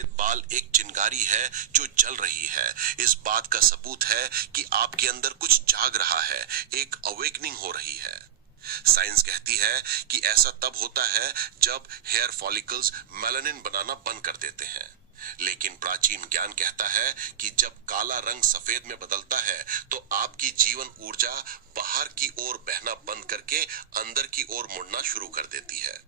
सफेद बाल एक चिंगारी है जो जल रही है। इस बात का सबूत है कि आपके अंदर कुछ जाग रहा है, एक अवेकनिंग हो रही है। साइंस कहती है कि ऐसा तब होता है जब हेयर फॉलिकल्स मेलानिन बनाना बंद कर देते हैं, लेकिन प्राचीन ज्ञान कहता है कि जब काला रंग सफेद में बदलता है तो आपकी जीवन ऊर्जा बाहर की ओर बहना बंद करके अंदर की ओर मुड़ना शुरू कर देती है।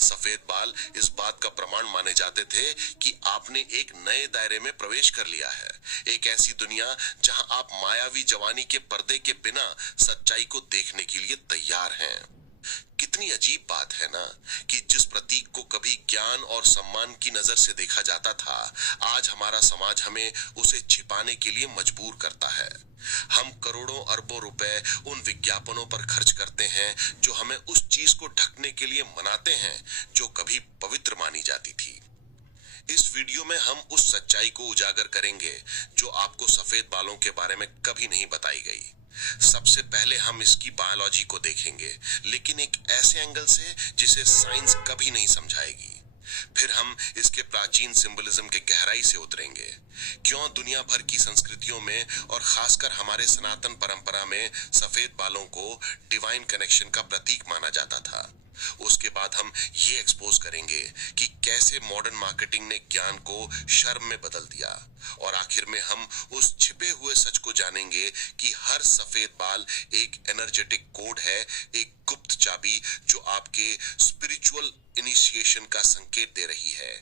सफेद बाल इस बात का प्रमाण माने जाते थे कि आपने एक नए दायरे में प्रवेश कर लिया है, एक ऐसी दुनिया जहां आप मायावी जवानी के पर्दे के बिना सच्चाई को देखने के लिए तैयार हैं। कितनी अजीब बात है ना कि जिस प्रतीक को कभी ज्ञान और सम्मान की नजर से देखा जाता था, आज हमारा समाज हमें उसे छिपाने के लिए मजबूर करता है। हम करोड़ों अरबों रुपए उन विज्ञापनों पर खर्च करते हैं जो हमें उस चीज को ढकने के लिए मनाते हैं जो कभी पवित्र मानी जाती थी। इस वीडियो में हम उस सच्चाई को उजागर करेंगे जो आपको सफेद बालों के बारे में कभी नहीं बताई गई। सबसे पहले हम इसकी बायोलॉजी को देखेंगे, लेकिन एक ऐसे एंगल से जिसे साइंस कभी नहीं समझाएगी। फिर हम इसके प्राचीन सिंबलिज्म के गहराई से उतरेंगे। क्यों दुनिया भर की संस्कृतियों में और खासकर हमारे सनातन परंपरा में सफेद बालों को डिवाइन कनेक्शन का प्रतीक माना जाता था। उसके बाद हम ये एक्सपोज करेंगे कि कैसे मॉडर्न मार्केटिंग ने ज्ञान को शर्म में बदल दिया, और आखिर में हम उस छिपे हुए सच को जानेंगे कि हर सफेद बाल एक एनर्जेटिक कोड है, एक गुप्त चाबी जो आपके स्पिरिचुअल इनिशिएशन का संकेत दे रही है।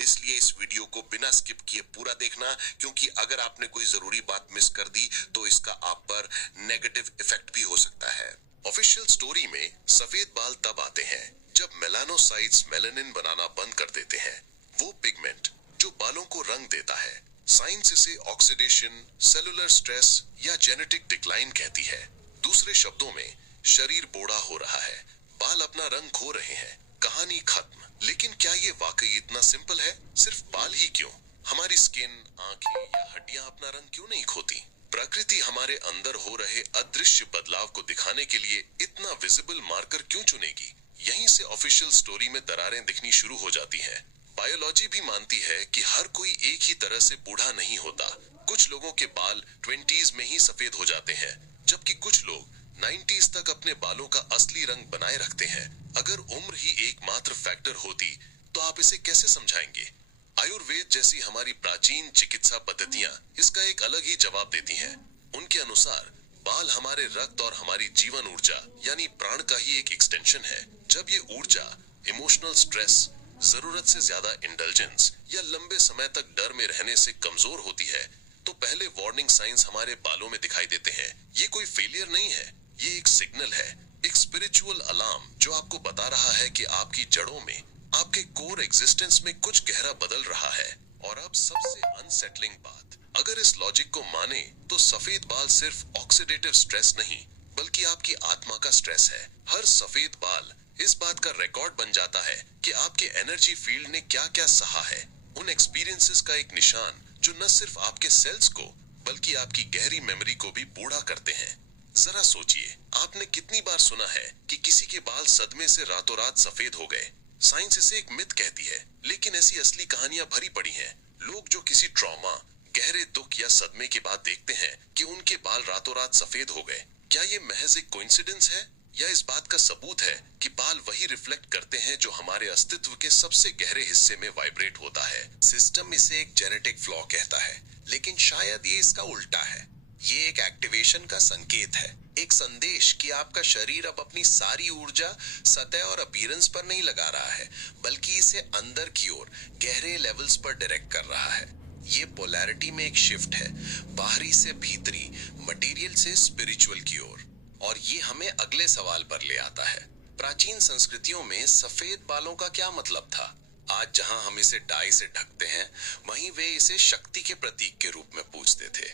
इसलिए इस वीडियो को बिना स्किप किए पूरा देखना, क्योंकि अगर आपने कोई जरूरी बात मिस कर दी तो इसका आप पर नेगेटिव इफेक्ट भी हो सकता है। ऑफिशियल स्टोरी में सफेद बाल तब आते हैं जब मेलानोसाइट्स मेलानिन बनाना बंद कर देते हैं, वो पिगमेंट जो बालों को रंग देता है। साइंस इसे ऑक्सीडेशन, सेलुलर स्ट्रेस या जेनेटिक डिक्लाइन कहती है। दूसरे शब्दों में शरीर बूढ़ा हो रहा है, बाल अपना रंग खो रहे हैं, कहानी खत्म। लेकिन क्या ये वाकई इतना सिंपल है? सिर्फ बाल ही क्यों, हमारी स्किन, आंखें या हड्डियां अपना रंग क्यों नहीं खोती? प्रकृति हमारे अंदर हो रहे अदृश्य बदलाव को दिखाने के लिए इतना विजिबल मार्कर क्यों चुनेगी? यहीं से ऑफिशियल स्टोरी में दरारें दिखनी शुरू हो जाती हैं। बायोलॉजी भी मानती है कि हर कोई एक ही तरह से बूढ़ा नहीं होता। कुछ लोगों के बाल 20s में ही सफेद हो जाते हैं, जबकि कुछ लोग 90s तक अपने बालों का असली रंग बनाए रखते हैं। अगर उम्र ही एकमात्र फैक्टर होती तो आप इसे कैसे समझाएंगे? आयुर्वेद जैसी हमारी प्राचीन चिकित्सा पद्धतियां इसका एक अलग ही जवाब देती हैं। उनके अनुसार बाल हमारे रक्त और हमारी जीवन ऊर्जा यानी प्राण का ही एक एक्सटेंशन है। जब ये ऊर्जा इमोशनल स्ट्रेस, जरूरत से ज्यादा इंडल्जेंस या लंबे समय तक डर में रहने से कमजोर होती है तो पहले वार्निंग साइंस हमारे बालों में दिखाई देते हैं। ये कोई फेलियर नहीं है, ये एक सिग्नल है, एक स्पिरिचुअल अलार्म जो आपको बता रहा है कि आपकी जड़ों में, आपके कोर एग्जिस्टेंस में कुछ गहरा बदल रहा है। और अब सबसे अनसेटलिंग बात, अगर इस लॉजिक को माने तो सफेद बाल सिर्फ ऑक्सीडेटिव स्ट्रेस नहीं बल्कि आपकी आत्मा का स्ट्रेस है। हर सफेद बाल इस बात का रिकॉर्ड बन जाता है कि आपके एनर्जी फील्ड ने क्या क्या सहा है, उन एक्सपीरियंसेस का एक निशान जो न सिर्फ आपके सेल्स को बल्कि आपकी गहरी मेमोरी को भी बूढ़ा करते हैं। जरा सोचिए, आपने कितनी बार सुना है कि किसी के बाल सदमे से रातों रात सफेद हो गए? साइंस इसे एक मिथ कहती है, लेकिन ऐसी असली कहानियां भरी पड़ी हैं। लोग जो किसी ट्रॉमा, गहरे दुख या सदमे के बाद देखते हैं कि उनके बाल रातों रात सफेद हो गए, क्या ये महज एक कोइंसिडेंस है या इस बात का सबूत है कि बाल वही रिफ्लेक्ट करते हैं जो हमारे अस्तित्व के सबसे गहरे हिस्से में वाइब्रेट होता है? सिस्टम इसे एक जेनेटिक फ्लॉ कहता है, लेकिन शायद ये इसका उल्टा है। ये एक एक्टिवेशन का संकेत है, एक संदेश कि आपका शरीर अब अपनी सारी ऊर्जा सतह और अपीयरेंस पर नहीं लगा रहा है, बल्कि इसे अंदर की ओर गहरे लेवल्स पर डायरेक्ट कर रहा है। ये पोलैरिटी में एक शिफ्ट है, बाहरी से भीतरी, मटेरियल से स्पिरिचुअल की ओर। और ये हमें अगले सवाल पर ले आता है, प्राचीन संस्कृतियों में सफेद बालों का क्या मतलब था? आज जहां हम इसे डाई से ढकते हैं, वहीं वे इसे शक्ति के प्रतीक के रूप में पूजते थे।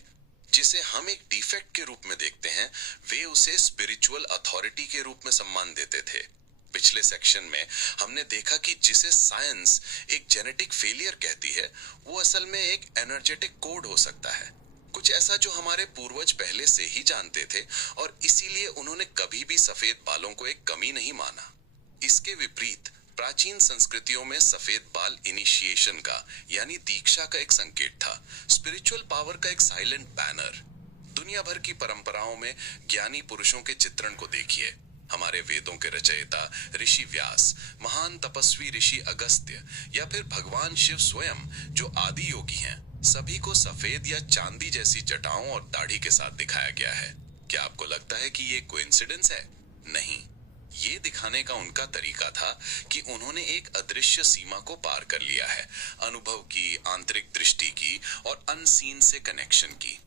जिसे हम एक डिफेक्ट के रूप में देखते हैं, वे उसे स्पिरिचुअल अथॉरिटी के रूप में सम्मान देते थे। पिछले सेक्शन में हमने देखा कि जिसे साइंस एक जेनेटिक फेलियर कहती है, वो असल में एक एनर्जेटिक कोड हो सकता है, कुछ ऐसा जो हमारे पूर्वज पहले से ही जानते थे और इसीलिए उन्होंने कभी भी सफेद बालों को एक कमी नहीं माना। इसके विपरीत प्राचीन संस्कृतियों में सफेद बाल इनिशिएशन का यानी दीक्षा का एक संकेत था, स्पिरिचुअल पावर का एक साइलेंट बैनर। दुनिया भर की परंपराओं में ज्ञानी पुरुषों के चित्रण को देखिए। हमारे वेदों के रचयिता ऋषि व्यास, महान तपस्वी ऋषि अगस्त्य या फिर भगवान शिव स्वयं जो आदि योगी हैं, सभी को सफेद या चांदी जैसी जटाओं और दाढ़ी के साथ दिखाया गया है। क्या आपको लगता है कि ये कोइंसिडेंस है? नहीं, ये दिखाने का उनका तरीका था कि उन्होंने एक अदृश्य सीमा को पार कर लिया है, अनुभव की, आंतरिक दृष्टि की और अनसीन से कनेक्शन की।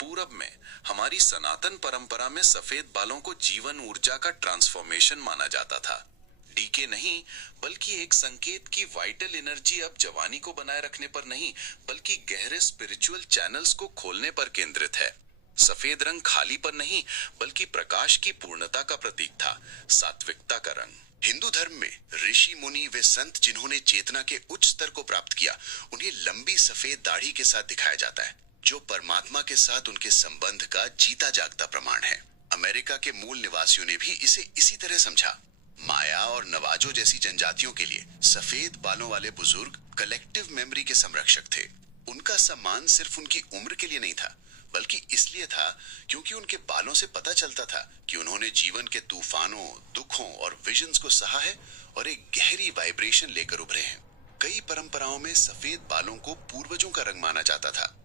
पूरब में हमारी सनातन परंपरा में सफेद बालों को जीवन ऊर्जा का ट्रांसफॉर्मेशन माना जाता था। डीके नहीं, बल्कि एक संकेत की वाइटल एनर्जी अब जवानी को बनाए रखने पर नहीं, बल्कि गहरे स्पिरिचुअल चैनल्स को खोलने पर केंद्रित है। सफेद रंग खाली पर नहीं, बल्कि प्रकाश की पूर्णता का प्रतीक था, सात्विकता का रंग। हिंदू धर्म में ऋषि मुनि वे संत जिन्होंने चेतना के उच्च स्तर को प्राप्त किया, उन्हें लंबी सफेद दाढ़ी के साथ दिखाया जाता है, जो परमात्मा के साथ उनके संबंध का जीता जागता प्रमाण है। अमेरिका के मूल निवासियों ने भी इसे इसी तरह समझा। माया और नवाजो जैसी जनजातियों के लिए सफेद बालों वाले बुजुर्ग कलेक्टिव मेमोरी के संरक्षक थे। उनका सम्मान सिर्फ उनकी उम्र के लिए नहीं था, बल्कि इसलिए था क्योंकि उनके बालों से पता चलता था कि उन्होंने जीवन के तूफानों, दुखों और विजन्स को सहा है और एक गहरी वाइब्रेशन लेकर उभरे हैं। कई परंपराओं में सफेद बालों को पूर्वजों का रंग माना जाता था।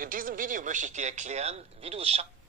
In diesem Video möchte ich dir erklären, wie du es schaffst,